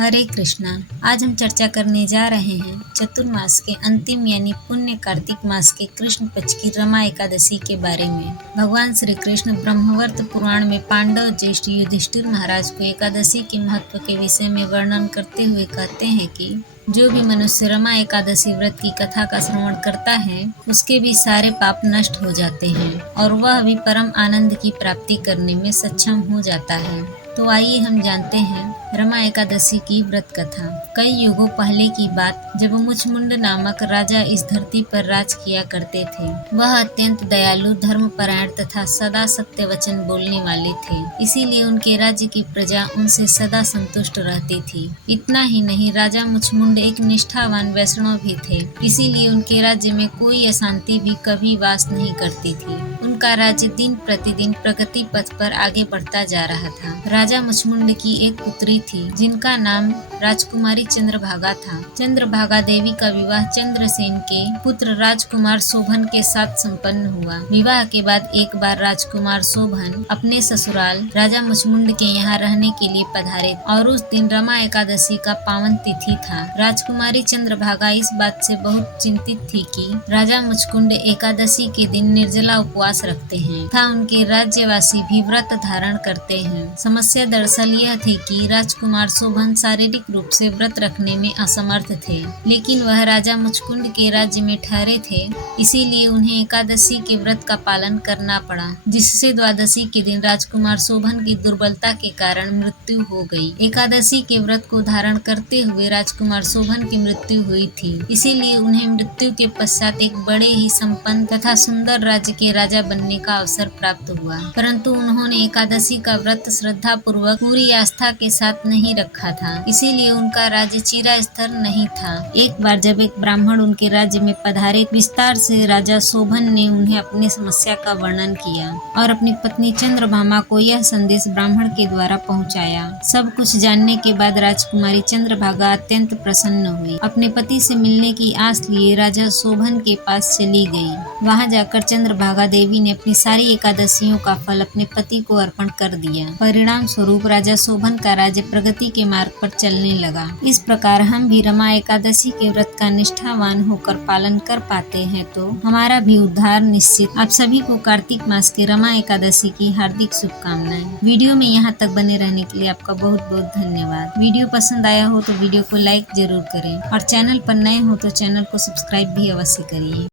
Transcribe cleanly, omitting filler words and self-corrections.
हरे कृष्णा। आज हम चर्चा करने जा रहे हैं चतुर्मास के अंतिम यानी पुण्य कार्तिक मास के कृष्ण पक्ष की रमा एकादशी के बारे में। भगवान श्री कृष्ण ब्रह्मवर्त पुराण में पांडव ज्येष्ठ युधिष्ठिर महाराज को एकादशी के महत्व के विषय में वर्णन करते हुए कहते हैं कि जो भी मनुष्य रमा एकादशी व्रत की कथा का श्रवण करता है उसके भी सारे पाप नष्ट हो जाते हैं और वह भी परम आनंद की प्राप्ति करने में सक्षम हो जाता है। तो आइए हम जानते हैं रमा एकादशी की व्रत कथा। कई युगों पहले की बात, जब मुचमुंड नामक राजा इस धरती पर राज किया करते थे। वह अत्यंत दयालु, धर्मपरायण तथा सदा सत्य वचन बोलने वाले थे, इसीलिए उनके राज्य की प्रजा उनसे सदा संतुष्ट रहती थी। इतना ही नहीं, राजा मुचमुंड एक निष्ठावान वैष्णव भी थे, इसीलिए उनके राज्य में कोई अशांति भी कभी वास नहीं करती थी। उनका राज्य दिन प्रतिदिन प्रगति पथ पर आगे बढ़ता जा रहा था। राजा मुचमुंड की एक पुत्री थी जिनका नाम राजकुमारी चंद्रभागा था। चंद्रभागा देवी का विवाह चंद्रसेन के पुत्र राजकुमार शोभन के साथ संपन्न हुआ। विवाह के बाद एक बार राजकुमार शोभन अपने ससुराल राजा मुचमुंड के यहाँ रहने के लिए पधारे और उस दिन रमा एकादशी का पावन तिथि था। राजकुमारी चंद्रभागा इस बात से बहुत चिंतित थी कि राजा मुचमुंड एकादशी के दिन निर्जला उपवास रखते हैं तथा उनके राज्यवासी भी व्रत धारण करते हैं। समस्या दरअसल यह थी कि राजकुमार शोभन शारीरिक रूप से व्रत रखने में असमर्थ थे, लेकिन वह राजा मुचमुंड के राज्य में ठहरे थे, इसीलिए उन्हें एकादशी के व्रत का पालन करना पड़ा, जिससे द्वादशी के दिन राजकुमार शोभन की दुर्बलता के कारण मृत्यु हो गई। एकादशी के व्रत को धारण करते हुए राजकुमार शोभन की मृत्यु हुई थी, इसीलिए उन्हें मृत्यु के पश्चात एक बड़े ही संपन्न तथा सुंदर राज्य के राजा बनने का अवसर प्राप्त हुआ। परंतु उन्होंने एकादशी का व्रत श्रद्धा पूर्वक पूरी आस्था के साथ नहीं रखा था, इसीलिए उनका राज्य चिरस्थिर नहीं था। एक बार जब एक ब्राह्मण उनके राज्य में पधारे, विस्तार से राजा शोभन ने उन्हें अपनी समस्या का वर्णन किया और अपनी पत्नी चंद्रभामा को यह संदेश ब्राह्मण के द्वारा पहुंचाया। सब कुछ जानने के बाद राजकुमारी चंद्रभागा अत्यंत प्रसन्न हुई। अपने पति से मिलने की आस लिए राजा शोभन के पास चली गई। वहां जाकर चंद्रभागा देवी ने अपनी सारी एकादशियों का फल अपने पति को अर्पण कर दिया। परिणाम स्वरूप राजा शोभन का राज्य प्रगति के मार्ग पर चलने लगा। इस प्रकार हम भी रमा एकादशी के व्रत का निष्ठावान होकर पालन कर पाते हैं तो हमारा भी उद्धार निश्चित। आप सभी को कार्तिक मास के रमा एकादशी की हार्दिक शुभकामनाएं। वीडियो में यहाँ तक बने रहने के लिए आपका बहुत बहुत धन्यवाद। वीडियो पसंद आया हो तो वीडियो को लाइक जरूर करें और चैनल पर नए हो तो चैनल को सब्सक्राइब भी अवश्य करिए।